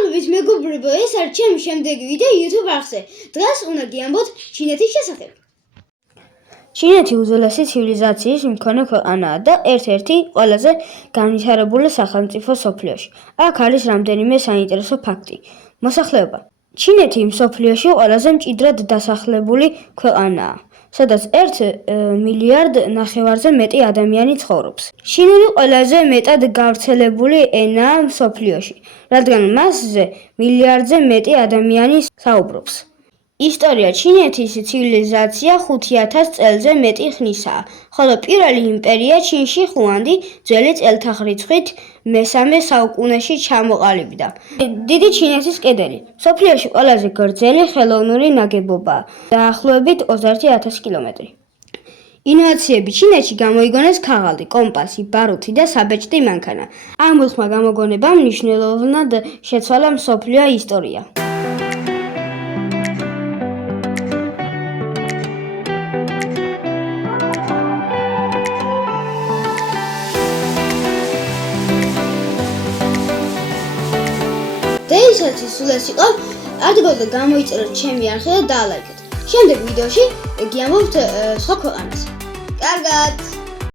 მოგესალმებით მეგობრებო, ეს არის ჩემი შემდეგი ვიდეო YouTube არხზე. დღეს უნდა გიამბოთ ჩინეთის შესახებ. ჩინეთი უძველესი ცივილიზაციის მქონე ქვეყანაა და ერთ-ერთი ყველაზე განვითარებული სახელმწიფო მსოფლიოში. აქ არის რამდენიმე საინტერესო ფაქტი. მოსახლეობა. ჩინეთი მსოფლიოში ყველაზე მჭიდროდ დასახლებული ქვეყანაა, სადაც 1,5 მილიარდზე მეტი ადამიანი ცხოვრობს. ჩინური ყველაზე მეტად გავრცელებული ენაა მსოფლიოში, რადგან მასზე 1 მილიარდზე მეტი ადამიანი საუბრობს. ისტორია. ჩინეთის ცივილიზაცია 5000 წელზე მეტი ხნისაა, ხოლო პირველი იმპერია ჩინში ხუანდი ძველი წელთაღრიცხვით მე-3 საუკუნეში ჩამოყალიბდა. დიდი ჩინეთის კედელი. მსოფლიოში ყველაზე გრძელი ხელოვნური ნაგებობაა, დაახლოებით 21000 კილომეტრი. ინოვაციები. ჩინეთში გამოიგონეს ქაღალდი, კომპასი, ბარუთი და საბეჭდი მანქანა. ამ 4 გამოგონებამ მნიშვნელოვნად შეცვალა მსოფლიო ისტორია. დღეისათვის სულ ეს იყო. არ გიგოთ გამოიწეროთ ჩემი არხი და დაალაიქეთ. შემდეგ ვიდეოში გიამბობთ სხვა ქვეყანას. კარგად!